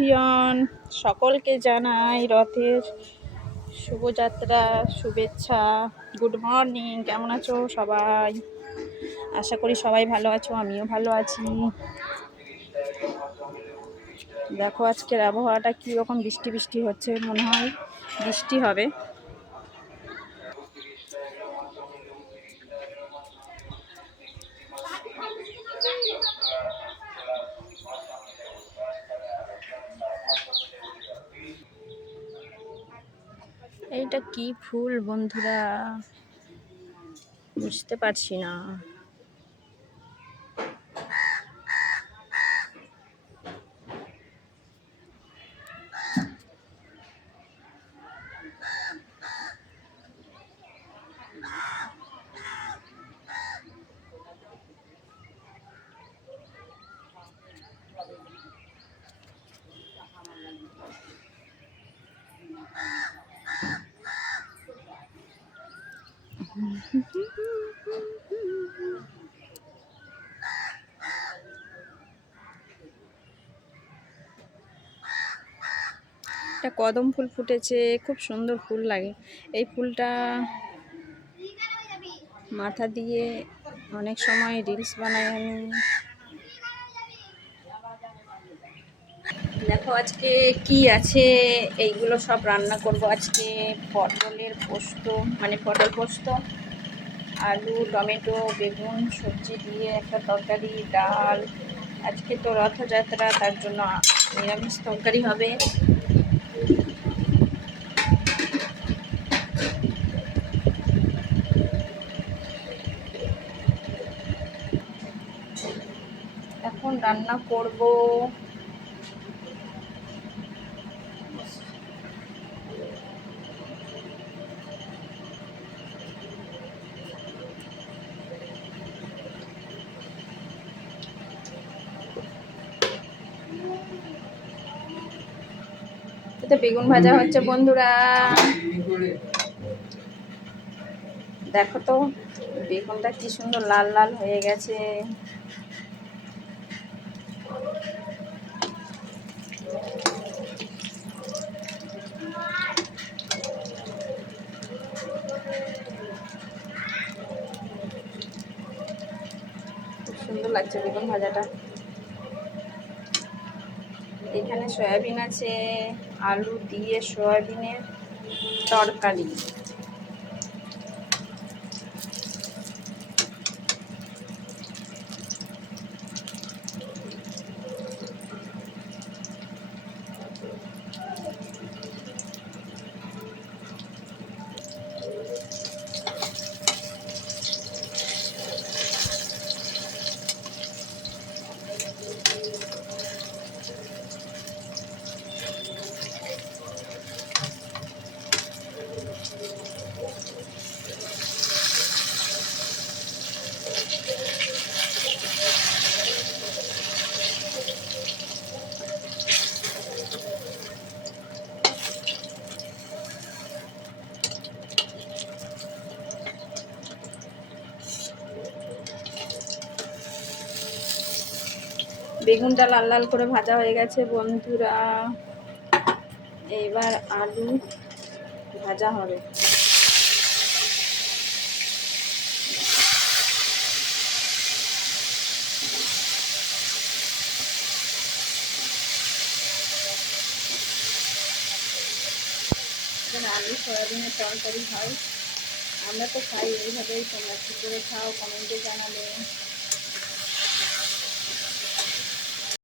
প্রিয়ন সকলকে জানাই রথের শুভযাত্রা শুভেচ্ছা। গুড মর্নিং, কেমন আছো সবাই? আশা করি সবাই ভালো আছো, আমিও ভালো আছি। দেখো আজকের আবহাওয়াটা কীরকম, বৃষ্টি বৃষ্টি হচ্ছে, মনে হয় বৃষ্টি হবে। এইটা কি ফুল বন্ধুরা, বুঝতে পারছি না। একটা কদম ফুল ফুটেছে, খুব সুন্দর ফুল লাগে। এই ফুলটা মাথা দিয়ে অনেক সময় রিলস বানাই আমি। দেখো আজকে কি আছে, এইগুলো সব রান্না করব আজকে। পটলের পোস্ত, মানে পটল পোস্ত, আলু টমেটো বেগুন সবজি দিয়ে একটা তরকারি, ডাল। আজকে তো রথযাত্রা, তার জন্য নিরামিষ তরকারি হবে। এখন রান্না করব এতে বেগুন ভাজা হচ্ছে বন্ধুরা। দেখো তো বেগুনটা কি সুন্দর লাল লাল হয়ে গেছে। খুব সুন্দর লাগছে বেগুন ভাজাটা। এখানে সয়াবিন আছে, আলু দিয়ে সয়াবিনের তরকারি। বেগুনটা লাল লাল করে ভাজা হয়ে গেছে বন্ধুরা। এবার আলু ভাজা হবে। আলু সয়াবিনের তরকারি হয়, আমরা তো খাই এইভাবেই। তোমরা কী করে খাও কমেন্টে জানাবে।